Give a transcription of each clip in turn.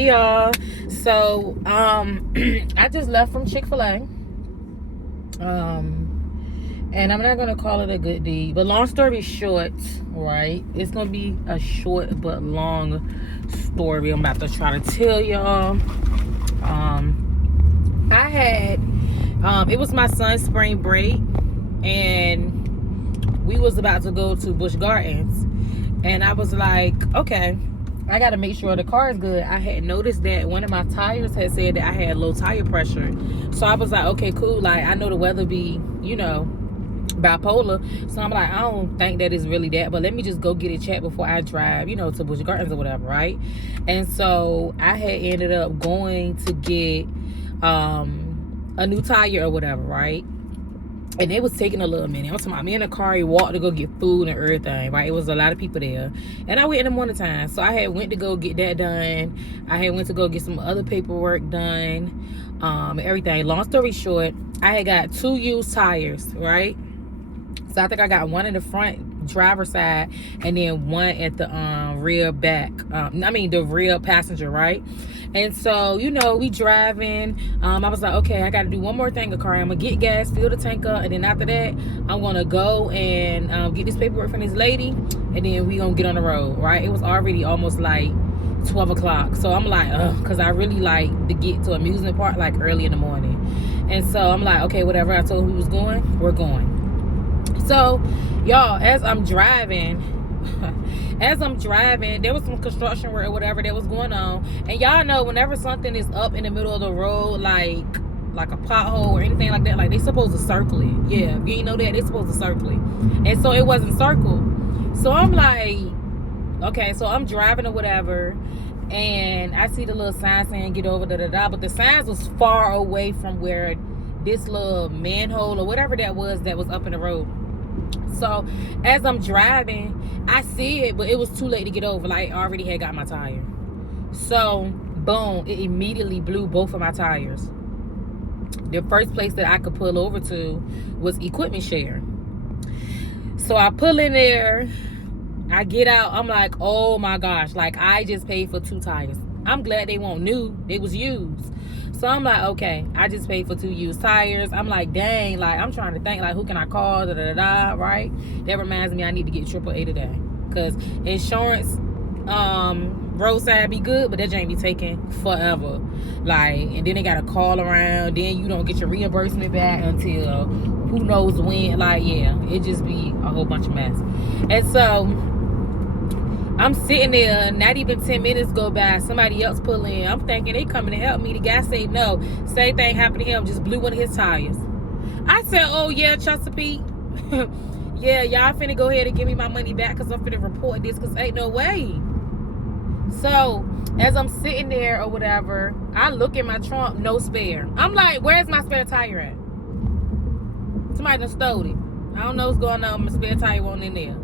Hey y'all. So I just left from Chick-fil-A. And I'm not gonna call it a good deed, but long story short, right? It's gonna be a short but long story I'm about to try to tell y'all. I had it was my son's spring break, and we was about to go to Busch Gardens, and I was like, okay, I gotta make sure the car is good. I had noticed that one of my tires had said that I had low tire pressure, so I was like, okay, cool. Like, I know the weather be, bipolar, so I'm like, I don't think that it's really that, but let me just go get it checked before I drive, to Busch Gardens or whatever, right? And so I had ended up going to get a new tire or whatever, right? And it was taking a little minute. I'm talking about me in the car, he walked to go get food and everything, right? It was a lot of people there. And I went in the morning time. So I had went to go get that done. I had went to go get some other paperwork done, and everything. Long story short, I had got 2 used tires, right? So I think I got one in the front driver's side and then one at the rear back. The rear passenger, right? And so, we driving. I was like, okay, I got to do one more thing, car. I'm going to get gas, fill the tank up, and then after that, I'm going to go and get this paperwork from this lady, and then we going to get on the road, right? It was already almost like 12 o'clock. So I'm like, because I really like to get to amusement park like early in the morning. And so I'm like, okay, whatever. I told him we was going, we're going. So, y'all, as I'm driving, there was some construction work or whatever that was going on. And y'all know, whenever something is up in the middle of the road, like a pothole or anything like that, like, they supposed to circle it. Yeah, if you ain't know that, they supposed to circle it. And so it wasn't circled. So I'm like, okay, so I'm driving or whatever, and I see the little sign saying get over, but the signs was far away from where this little manhole or whatever that was up in the road. So as I'm driving, I see it, but it was too late to get over. Like, I already had got my tire. So boom, it immediately blew both of my tires. The first place that I could pull over to was Equipment Share. So I pull in there, I get out, I'm like, oh my gosh, like, I just paid for 2 tires. I'm glad they weren't new, they was used. So I'm like, okay, I just paid for 2 used tires. I'm like, dang, like, I'm trying to think, like, who can I call, right? That reminds me, I need to get AAA today. Because insurance, roadside be good, but that ain't be taking forever. Like, and then they got to call around. Then you don't get your reimbursement back until who knows when. Like, yeah, it just be a whole bunch of mess. And so I'm sitting there, not even 10 minutes go by, somebody else pull in. I'm thinking they coming to help me. The guy say no. Same thing happened to him, just blew one of his tires. I said, oh yeah, Chesapeake. Yeah, y'all finna go ahead and give me my money back because I'm finna report this, because ain't no way. So as I'm sitting there or whatever, I look in my trunk, no spare. I'm like, where's my spare tire at? Somebody done stole it. I don't know what's going on. My spare tire wasn't in there.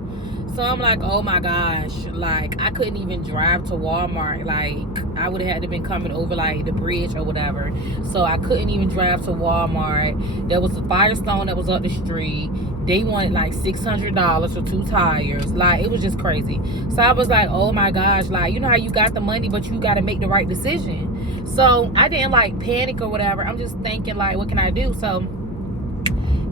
So I'm like, oh my gosh, like, I couldn't even drive to Walmart. Like, I would have had to been coming over like the bridge or whatever. So I couldn't even drive to Walmart. There was a Firestone that was up the street. They wanted like $600 for 2 tires. Like, it was just crazy. So I was like, oh my gosh, like, you know how you got the money, but you got to make the right decision. So I didn't like panic or whatever. I'm just thinking, like, what can I do? So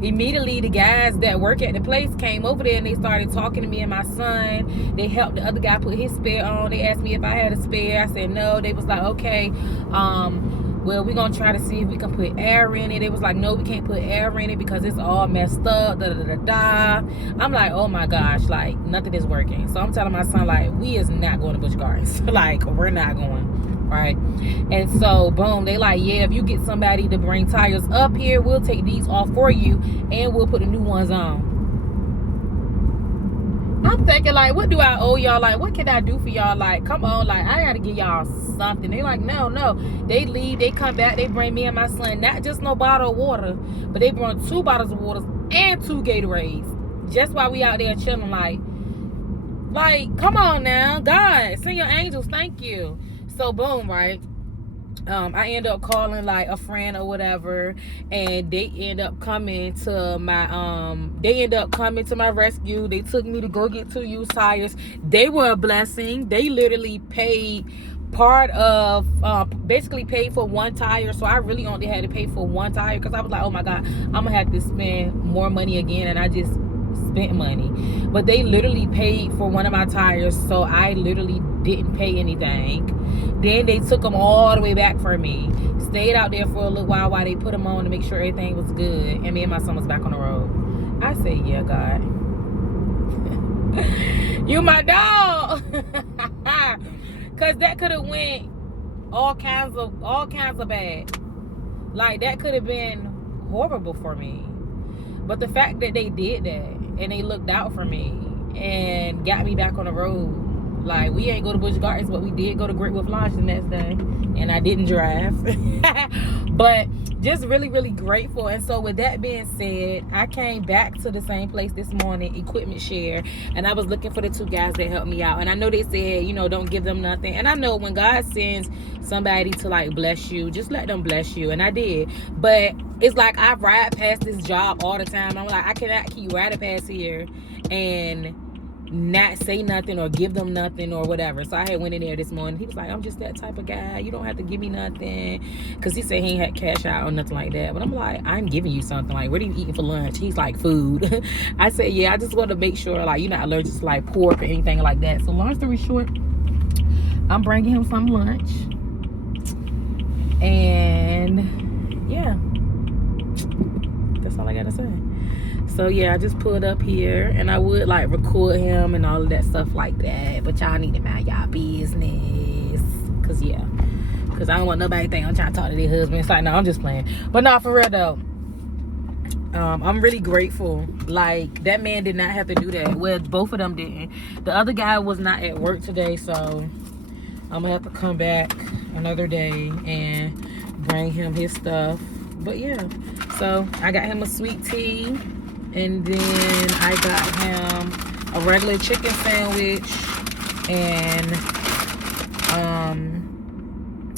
immediately the guys that work at the place came over there and they started talking to me and my son. They helped the other guy put his spare on. They asked me if I had a spare. I said no. They was like, okay, well, we're gonna try to see if we can put air in it. They was like, no, we can't put air in it because it's all messed up, I'm like, oh my gosh, like, nothing is working. So I'm telling my son, like, we is not going to Busch Gardens. Like, we're not going, right? And so boom, they like, yeah, if you get somebody to bring tires up here, we'll take these off for you and we'll put the new ones on. I'm thinking, like, what do I owe y'all? Like, what can I do for y'all? Like, come on, like, I gotta give y'all something. They like, no. They leave, they come back, they bring me and my son not just no bottle of water, but they brought 2 bottles of water and 2 Gatorades. Just while we out there chilling, like, come on now, God, send your angels, thank you. So boom, right? I end up calling like a friend or whatever, and they end up coming to my rescue. They took me to go get 2 used tires. They were a blessing. They literally paid part of basically paid for one tire. So I really only had to pay for one tire because I was like, oh my god, I'm gonna have to spend more money again, and I just spent money. But they literally paid for one of my tires, so I literally didn't pay anything. Then they took them all the way back for me, stayed out there for a little while they put them on to make sure everything was good, and me and my son was back on the road. I said, yeah, God, you my dog. Cause that could have went all kinds of bad. Like, that could have been horrible for me. But the fact that they did that and they looked out for me and got me back on the road. Like, we ain't go to Busch Gardens, but we did go to Great Wolf Lodge the next day, and I didn't drive. But just really, really grateful. And so with that being said, I came back to the same place this morning, Equipment Share, and I was looking for the two guys that helped me out. And I know they said, you know, don't give them nothing. And I know when God sends somebody to like bless you, just let them bless you. And I did. But it's like I ride past this job all the time. I'm like, I cannot keep riding past here and not say nothing or give them nothing or whatever. So I had went in there this morning. He was like, I'm just that type of guy. You don't have to give me nothing. Because he said he ain't had cash out or nothing like that. But I'm like, I'm giving you something. Like, what are you eating for lunch? He's like, food. I said, yeah, I just want to make sure like you're not allergic to like pork or anything like that. So long story short, I'm bringing him some lunch. And yeah, that's all I got to say. So yeah, I just pulled up here, and I would like record him and all of that stuff like that, but y'all need to mind y'all business, cause I don't want nobody to think I'm trying to talk to their husband. It's like, no, I'm just playing. But no, for real though, I'm really grateful. Like, that man did not have to do that. Well, both of them didn't. The other guy was not at work today, so I'm gonna have to come back another day and bring him his stuff. But yeah, so I got him a sweet tea. And then I got him a regular chicken sandwich, and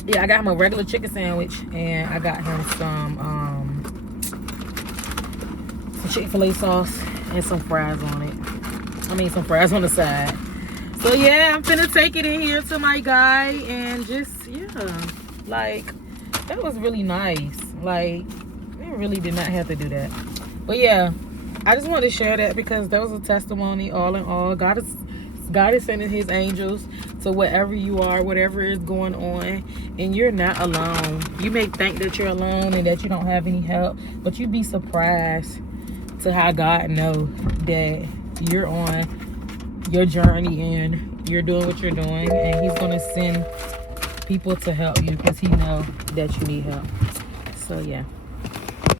yeah, I got him a regular chicken sandwich, and I got him some Chick-fil-A sauce and some fries on it. I mean, some fries on the side. So yeah, I'm finna take it in here to my guy, and just, yeah, like, that was really nice. Like, they really did not have to do that. But yeah, I just wanted to share that because that was a testimony. All in all, God is sending his angels to wherever you are, whatever is going on, and you're not alone. You may think that you're alone and that you don't have any help, but you'd be surprised to how God knows that you're on your journey and you're doing what you're doing, and he's going to send people to help you because he knows that you need help. So yeah.